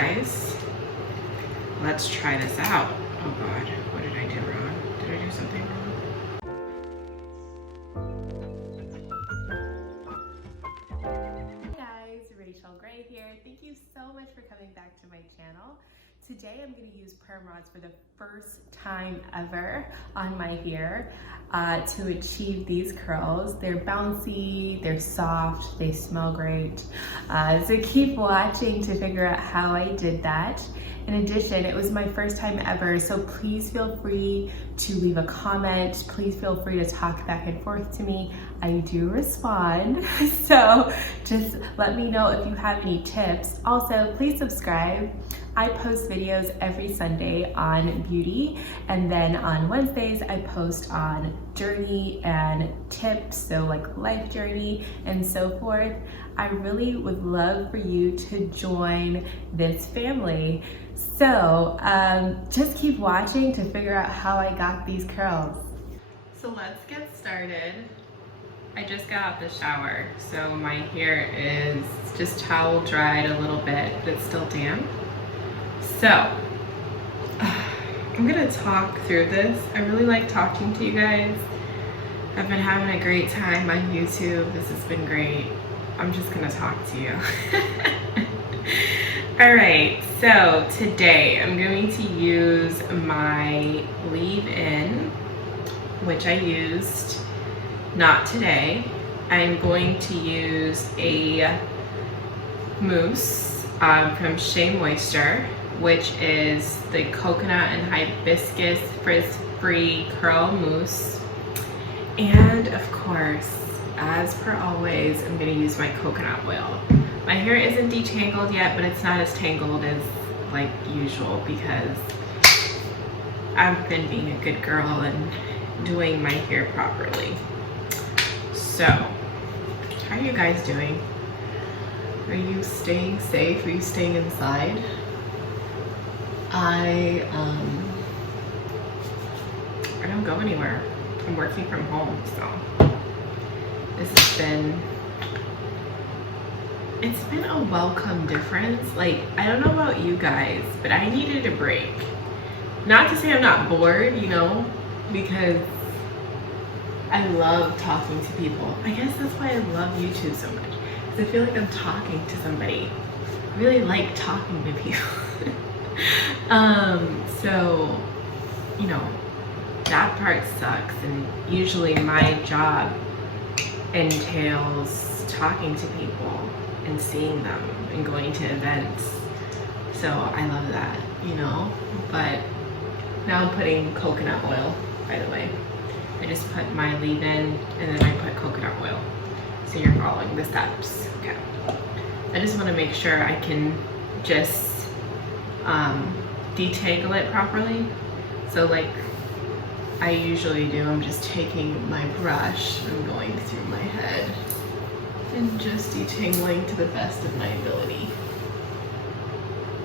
guys, let's try this out. Oh God, what did I do wrong? Did I do something wrong? Gray here. Thank you so much for coming back to my channel. Today I'm going to use perm rods for the first time ever on my hair to achieve these curls. They're bouncy, they're soft, they smell great. So keep watching to figure out how I did that. In addition, it was my first time ever, so please feel free to leave a comment. Please feel free to talk back and forth to me. I do respond, so just let me know if you have any tips. Also, please subscribe. I post videos every Sunday on beauty, and then on Wednesdays I post on journey and tips, so like life journey and so forth. I really would love for you to join this family. So just keep watching to figure out how I got these curls. So let's get started. I just got out the shower, so my hair is just towel dried a little bit, but it's still damp. So I'm gonna talk through this. I really like talking to you guys. I've been having a great time on YouTube. This has been great. I'm just gonna talk to you. All right, so today I'm going to use my leave-in, which I used not today. I'm going to use a mousse from SHEA Moisture, which is the coconut and hibiscus frizz-free curl mousse. And of course, as per always, I'm gonna use my coconut oil. My hair isn't detangled yet, but it's not as tangled as like usual because I've been being a good girl and doing my hair properly. So, how are you guys doing? Are you staying safe? Are you staying inside? I don't go anywhere. I'm working from home, so this has been, it's been a welcome difference. Like, I don't know about you guys, but I needed a break. Not to say I'm not bored, you know, because I love talking to people. I guess that's why I love YouTube so much, because I feel like I'm talking to somebody. I really like talking to people. So, you know, that part sucks, and usually my job entails talking to people and seeing them and going to events. So I love that, you know, but now I'm putting coconut oil, by the way. I just put my leave-in and then I put coconut oil. So you're following the steps, okay. I just wanna make sure I can just detangle it properly. So like I usually do, I'm just taking my brush and going through my head and just detangling to the best of my ability.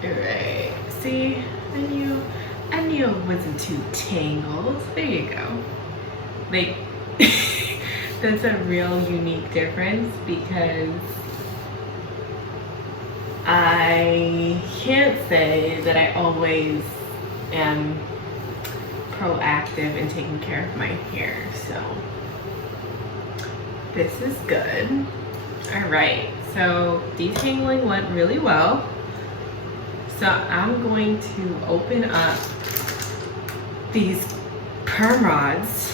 All right, see, I knew it wasn't too tangled. There you go. Like, that's a real unique difference because I can't say that I always am proactive in taking care of my hair, so this is good. All right, so detangling went really well. So I'm going to open up these perm rods.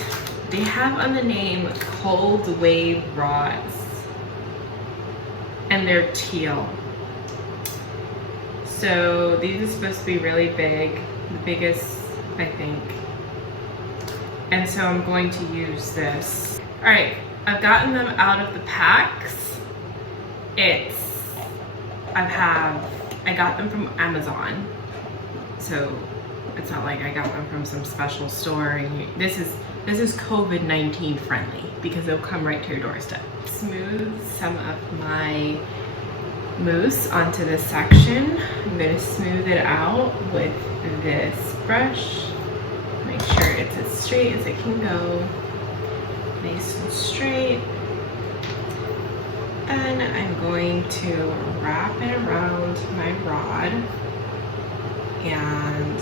They have on the name Cold Wave Rods, and they're teal. So these are supposed to be really big, the biggest, I think. And so I'm going to use this. All right, I've gotten them out of the packs. I got them from Amazon. So it's not like I got them from some special store. This is COVID-19 friendly because they'll come right to your doorstep. Smooth some of my mousse onto this section. I'm going to smooth it out with this brush. Make sure it's as straight as it can go. Nice and straight. And I'm going to wrap it around my rod. and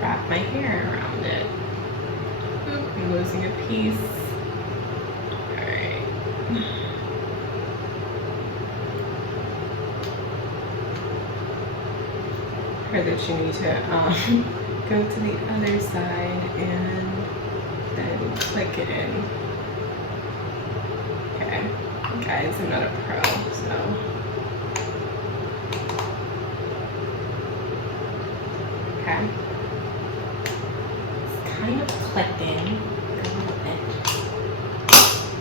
wrap my hair around it. Oop, I'm losing a piece. Alright. Heard that you need to go to the other side and then click it in. Okay, guys, I'm not a pro, so. Okay. It's kind of clicking a little bit.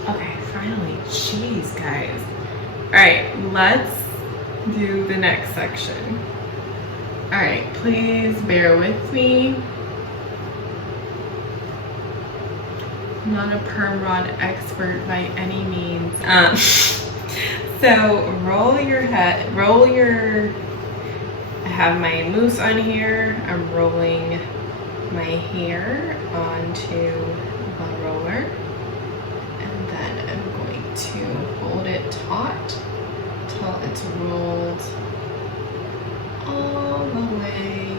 Okay, finally, jeez, guys. All right, let's do the next section. All right, please bear with me. I'm not a perm rod expert by any means. So roll your head, I have my mousse on here. I'm rolling my hair onto the roller. And then I'm going to hold it taut till it's rolled all the way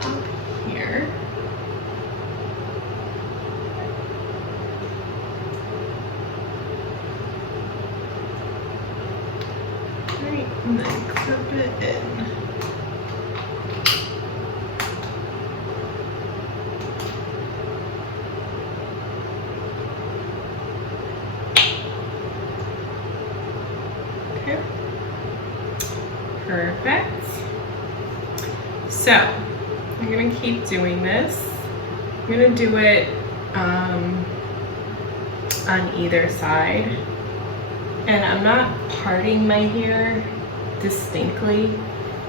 up here. Right, and then clip it in. Okay. Perfect. So I'm gonna keep doing this. I'm gonna do it on either side. And I'm not parting my hair distinctly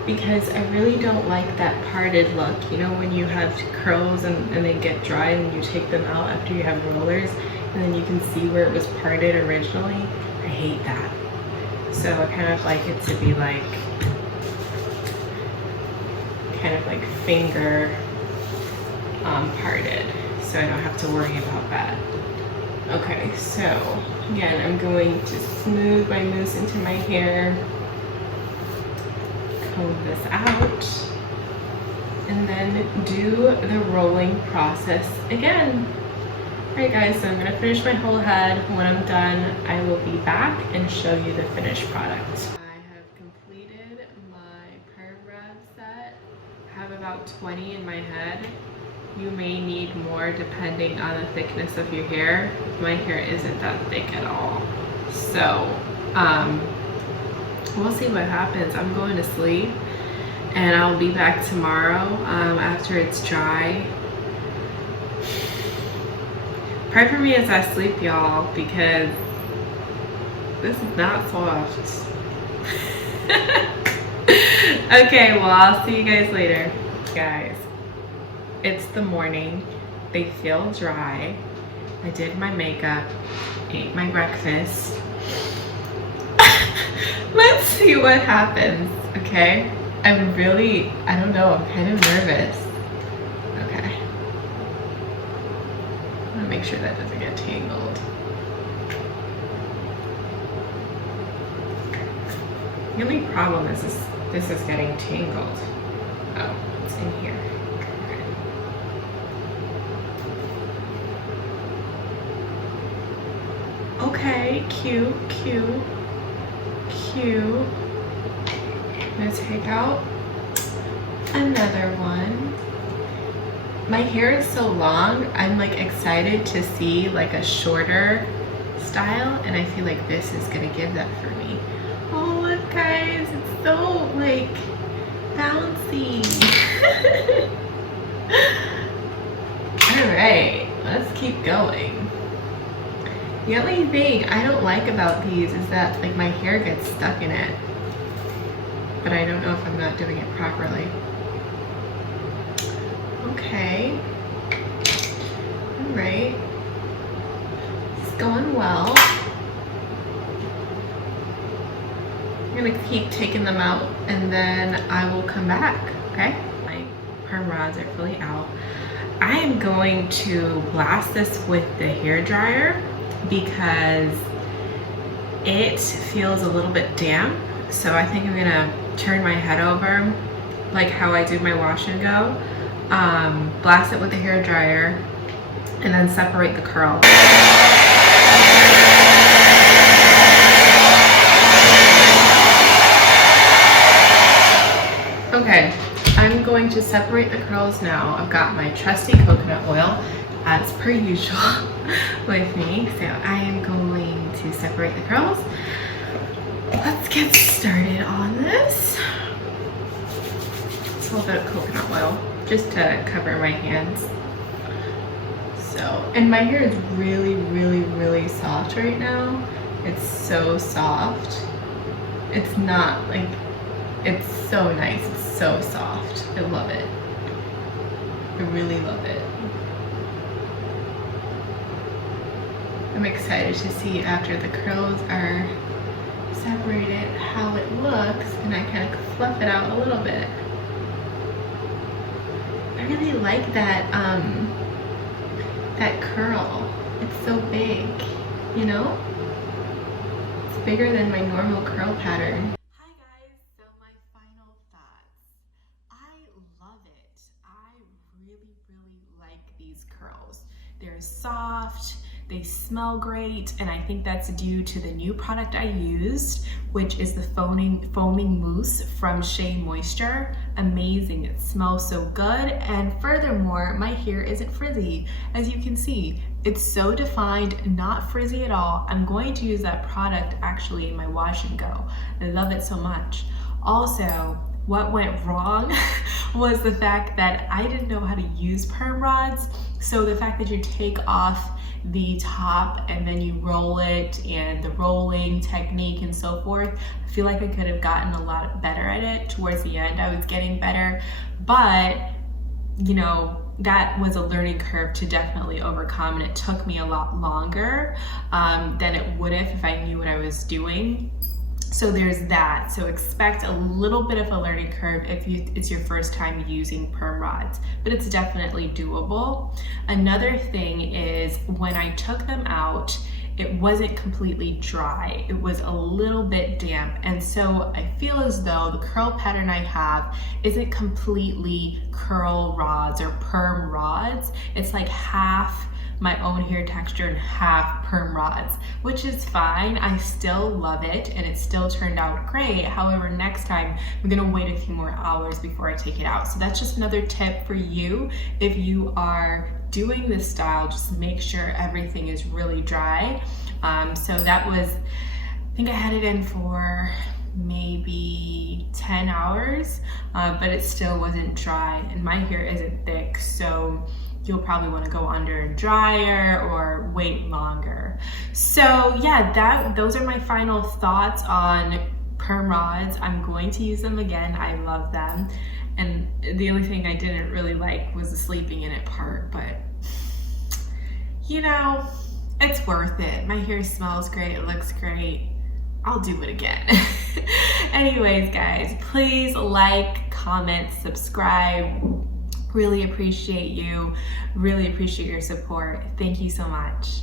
because I really don't like that parted look. You know, when you have curls and they get dry and you take them out after you have rollers and then you can see where it was parted originally. I hate that. So I kind of like it to be like, kind of like finger parted, so I don't have to worry about that. Okay, so again, I'm going to smooth my mousse into my hair, comb this out, and then do the rolling process again. Alright guys, so I'm going to finish my whole head. When I'm done, I will be back and show you the finished product. I have completed my perm rod set. I have about 20 in my head. You may need more depending on the thickness of your hair. My hair isn't that thick at all. So, we'll see what happens. I'm going to sleep and I'll be back tomorrow after it's dry. Pray for me as I sleep, y'all, because this is not soft. Okay, well, I'll see you guys later. Guys, it's the morning. They feel dry. I did my makeup, ate my breakfast. Let's see what happens, okay? I don't know, I'm kind of nervous. Okay. I'm gonna make sure that doesn't get tangled. The only problem is this is getting tangled. Oh, it's in here. Okay, cute. I'm gonna take out another one. My hair is so long, I'm like excited to see like a shorter style, and I feel like this is gonna give that for me. Oh look guys, it's so like bouncy. Alright, let's keep going. The only thing I don't like about these is that like my hair gets stuck in it. But I don't know if I'm not doing it properly. Okay. Alright. It's going well. I'm gonna keep taking them out and then I will come back, okay? My perm rods are fully out. I am going to blast this with the hair dryer because it feels a little bit damp. So I think I'm gonna turn my head over like how I do my wash and go, blast it with a hair dryer, and then separate the curls. Okay, I'm going to separate the curls now. I've got my trusty coconut oil, as per usual, with me. So I am going to separate the curls. Let's get started on this. Just a little bit of coconut oil, just to cover my hands. So, and my hair is really, really, really soft right now. It's so soft. It's not like, it's so nice. It's so soft. I love it. I really love it. I'm excited to see after the curls are separated how it looks, and I kind of fluff it out a little bit. I really like that that curl. It's so big, you know? It's bigger than my normal curl pattern. Hi guys, so my final thoughts. I love it. I really, really like these curls. They're soft, they smell great, and I think that's due to the new product I used, which is the foaming mousse from SHEA Moisture. Amazing, it smells so good, and furthermore, my hair isn't frizzy. As you can see, it's so defined, not frizzy at all. I'm going to use that product actually in my wash and go. I love it so much. Also, what went wrong was the fact that I didn't know how to use perm rods. So the fact that you take off the top and then you roll it, and the rolling technique and so forth, I feel like I could have gotten a lot better at it. Towards the end, I was getting better, but you know, that was a learning curve to definitely overcome, and it took me a lot longer than it would have if I knew what I was doing. So there's that. So expect a little bit of a learning curve if it's your first time using perm rods, but it's definitely doable. Another thing is when I took them out, it wasn't completely dry. It was a little bit damp. And so I feel as though the curl pattern I have isn't completely curl rods or perm rods. It's like half my own hair texture and half perm rods, which is fine. I still love it, and it still turned out great. However, next time I'm gonna wait a few more hours before I take it out. So that's just another tip for you. If you are doing this style, just make sure everything is really dry. So that was, I think I had it in for maybe 10 hours, but it still wasn't dry, and my hair isn't thick, so you'll probably want to go under a dryer or wait longer. So yeah, those are my final thoughts on perm rods. I'm going to use them again. I love them. And the only thing I didn't really like was the sleeping in it part, but you know, it's worth it. My hair smells great, it looks great. I'll do it again. Anyways, guys, please like, comment, subscribe. Really appreciate you. Really appreciate your support. Thank you so much.